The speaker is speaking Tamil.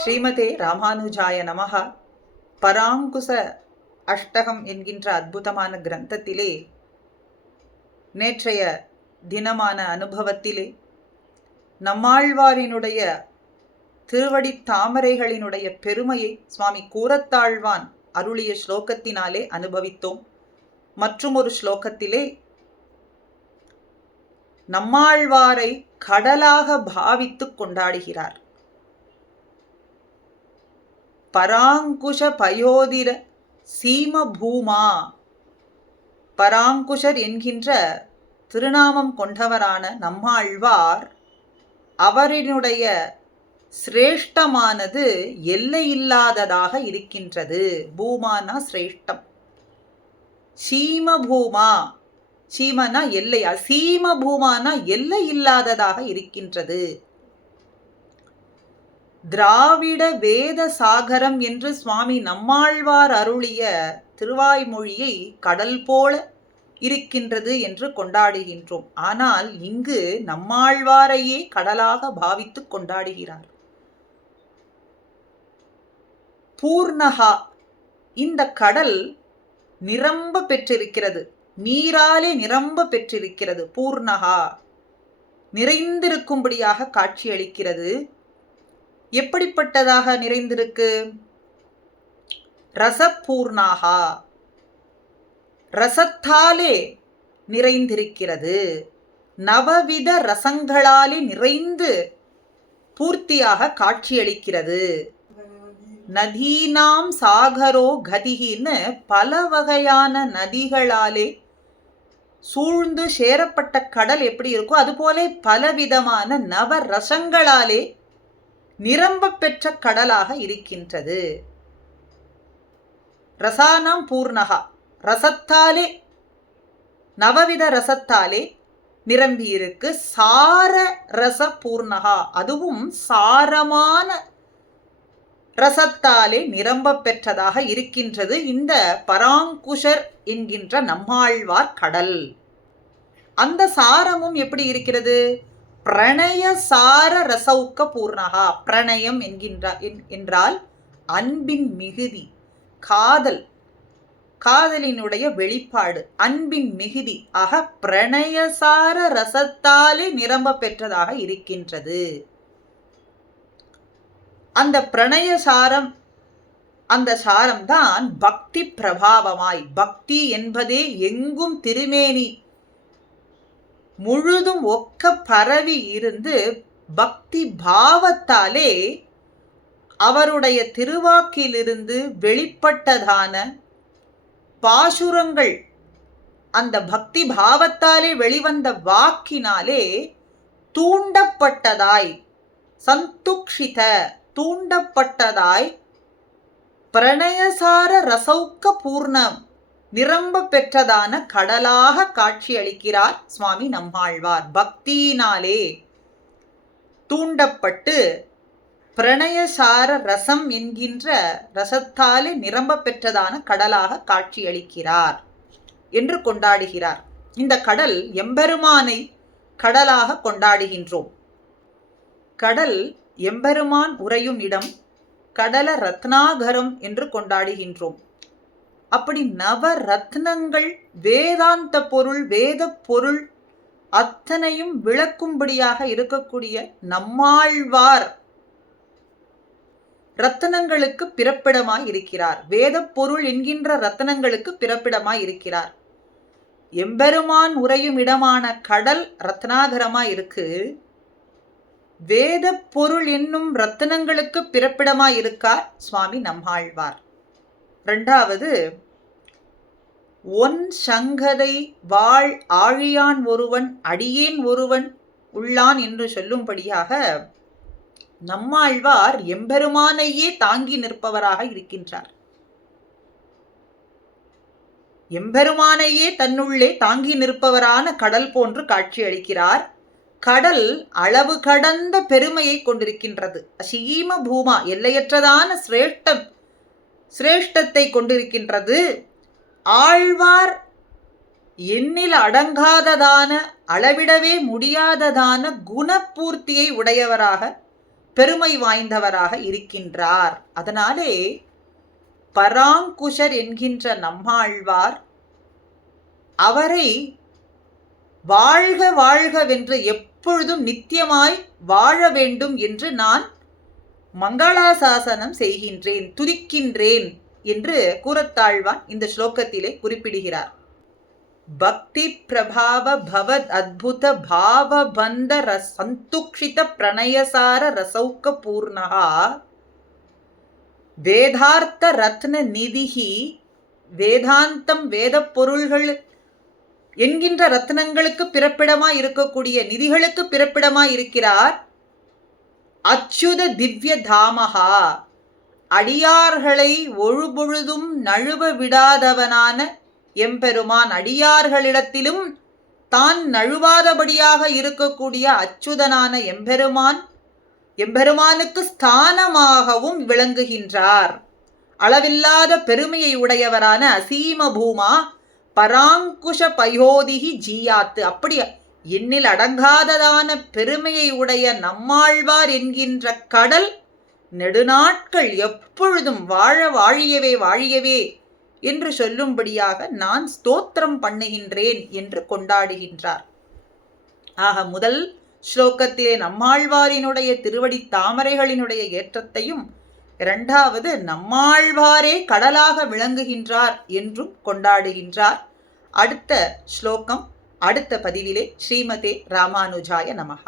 ஸ்ரீமதே ராமானுஜாய நமஹ. பராங்குச அஷ்டகம் என்கின்ற அற்புதமான கிரந்தத்திலே நேற்றைய தினமான அனுபவத்திலே நம்மாழ்வாரினுடைய திருவடி தாமரைகளினுடைய பெருமையை சுவாமி கூரத்தாழ்வான் அருளிய ஸ்லோகத்தினாலே அனுபவித்தோம். மற்றும் ஒரு ஸ்லோகத்திலே நம்மாழ்வாரை கடலாக பாவித்து கொண்டாடுகிறார். பராங்குஷ பயோதிர சீம பூமா, பராங்குஷர் என்கின்ற திருநாமம் கொண்டவரான நம்மாழ்வார், அவரினுடைய சிரேஷ்டமானது எல்லையில்லாததாக இருக்கின்றது. பூமானா சிரேஷ்டம். சீம பூமா, சீமனா எல்லையா, சீம பூமானா எல்லை இல்லாததாக இருக்கின்றது. திராவிட வேத சாகரம் என்று சுவாமி நம்மாழ்வார் அருளிய திருவாய்மொழியை கடல் போல இருக்கின்றது என்று கொண்டாடுகின்றோம். ஆனால் இங்கு நம்மாழ்வாரையே கடலாக பாவித்து கொண்டாடுகிறார். பூர்ணகா, இந்த கடல் நிரம்ப பெற்றிருக்கிறது, நீராலே நிரம்ப பெற்றிருக்கிறது. பூர்ணகா, நிறைந்திருக்கும்படியாக காட்சியளிக்கிறது. எப்படிப்பட்டதாக நிறைந்திருக்கு? ரசபூர்ணாகா, ரசத்தாலே நிறைந்திருக்கிறது. நவவித ரசங்களாலே நிறைந்து பூர்த்தியாக காட்சியளிக்கிறது. நதீனாம் சாகரோ கதிகின்னு பல வகையான நதிகளாலே சூழ்ந்து சேரப்பட்ட கடல் எப்படி இருக்கோ அதுபோல பலவிதமான நவரசங்களாலே நிரம்ப பெற்ற கடலாக இருக்கின்றது. ரசானாம் பூர்ணகா, ரசத்தாலே, நவவித ரசத்தாலே நிரம்பியிருக்கு. சார ரச பூர்ணகா, அதுவும் சாரமான ரசத்தாலே நிரம்ப பெற்றதாக இருக்கின்றது இந்த பராங்குஷர் என்கின்ற நம்மாழ்வார் கடல். அந்த சாரமும் எப்படி இருக்கிறது? பிரணய சார ரசௌக்க பூர்ணகா. பிரணயம் என்றால் அன்பின் மிகுதி, காதல், காதலினுடைய வெளிப்பாடு, அன்பின் மிகுதி. ஆக பிரணயசார ரசத்தாலே நிரம்ப பெற்றதாக இருக்கின்றது. அந்த பிரணயசாரம், அந்த சாரம்தான் பக்தி பிரபாவமாய், பக்தி என்பதே எங்கும் திருமேனி முழுதும் ஒக்க பரவி இருந்து பக்தி பாவத்தாலே அவருடைய திருவாக்கிலிருந்து வெளிப்பட்டதான பாசுரங்கள், அந்த பக்தி பாவத்தாலே வெளிவந்த வாக்கினாலே தூண்டப்பட்டதாய், சந்துக்ஷித, தூண்டப்பட்டதாய் பிரணயசார ரசௌக்க பூர்ணம் நிரம்ப பெற்றதான கடலாக காட்சியளிக்கிறார் சுவாமி நம்மாழ்வார். பக்தியினாலே தூண்டப்பட்டு பிரணயசார ரசம் என்கின்ற ரசத்தாலே நிரம்ப பெற்றதான கடலாக காட்சியளிக்கிறார் என்று கொண்டாடுகிறார். இந்த கடல் எம்பெருமானை கடலாக கொண்டாடுகின்றோம். கடல் எம்பெருமான் உறையும் இடம், கடல ரத்னாகரம் என்று கொண்டாடுகின்றோம். அப்படி நவரத்னங்கள், வேதாந்த பொருள், வேத பொருள் அத்தனையும் விளக்கும்படியாக இருக்கக்கூடிய நம்மாழ்வார் ரத்னங்களுக்கு பிறப்பிடமாய் இருக்கிறார். வேத பொருள் என்கின்ற ரத்னங்களுக்கு பிறப்பிடமாய் இருக்கிறார். எம்பெருமான் உறையும் இடமான கடல் ரத்னாகரமாய் இருக்கு. வேத பொருள் என்னும் ரத்னங்களுக்கு பிறப்பிடமாய் இருக்கார் சுவாமி நம்மாழ்வார். இரண்டாவது, ஒன் சங்கதை வாழ் ஆழியான் ஒருவன் அடியேன் ஒருவன் உள்ளான் என்று சொல்லும்படியாக நம்மாழ்வார் எம்பெருமானையே தாங்கி நிற்பவராக இருக்கின்றார். எம்பெருமானையே தன்னுள்ளே தாங்கி நிற்பவரான கடல் போன்று காட்சியளிக்கிறார். கடல் அளவு கடந்த பெருமையை கொண்டிருக்கின்றது. சீம பூமா, எல்லையற்றதான சிரேஷ்டத்தை கொண்டிருக்கின்றது. ஆழ்வார் எண்ணில் அடங்காததான, அளவிடவே முடியாததான குணப்பூர்த்தியை உடையவராக பெருமை வாய்ந்தவராக இருக்கின்றார். அதனாலே பராங்குஷர் என்கின்ற நம்மாழ்வார் அவரை வாழ்க வாழ்கவென்று எப்பொழுதும் நித்தியமாய் வாழ வேண்டும் என்று நான் மங்களாசாசனம் செய்கின்றேன், துதிக்கின்றேன் என்று கூறத்தாழ்வான் இந்த ஸ்லோகத்திலே குறிப்பிடுகிறார். பக்தி பிரபாவ பவத் அத்புத பாவபந்த சந்துக்ஷித பிரணயசார ரசௌக்க பூர்ணா வேதார்த்த ரத்ன நிதிஹி, வேதாந்தம் வேத பொருள்கள் என்கின்ற ரத்னங்களுக்கு பிறப்பிடமாய் இருக்கக்கூடிய, நிதிகளுக்கு பிறப்பிடமாய் இருக்கிறார். அச்சுத திவ்ய தாமஹா, அடியார்களை ஒழுபொழுதும் நழுவ விடாதவனான எம்பெருமான், அடியார்களிடத்திலும் தான் நழுவாதபடியாக இருக்கக்கூடிய அச்சுதனான எம்பெருமான், எம்பெருமானுக்கு ஸ்தானமாகவும் விளங்குகின்றார். அளவில்லாத பெருமையை உடையவரான அசீம பூமா பராங்குஷ பயோதிகி ஜீயாத்து, அப்படி எண்ணில் அடங்காததான பெருமையை உடைய நம்மாழ்வார் என்கின்ற கடல் நெடுநாட்கள் எப்பொழுதும் வாழ வாழியவே வாழியவே என்று சொல்லும்படியாக நான் ஸ்தோத்திரம் பண்ணுகின்றேன் என்று கொண்டாடுகின்றார். ஆக முதல் ஸ்லோகத்திலே நம்மாழ்வாரினுடைய திருவடி தாமரைகளினுடைய ஏற்றத்தையும், இரண்டாவது நம்மாழ்வாரே கடலாக விளங்குகின்றார் என்றும் கொண்டாடுகின்றார். அடுத்த ஸ்லோகம் அடுத்த பதிவிலே. ஸ்ரீமதே ராமானுஜாய நமஹ.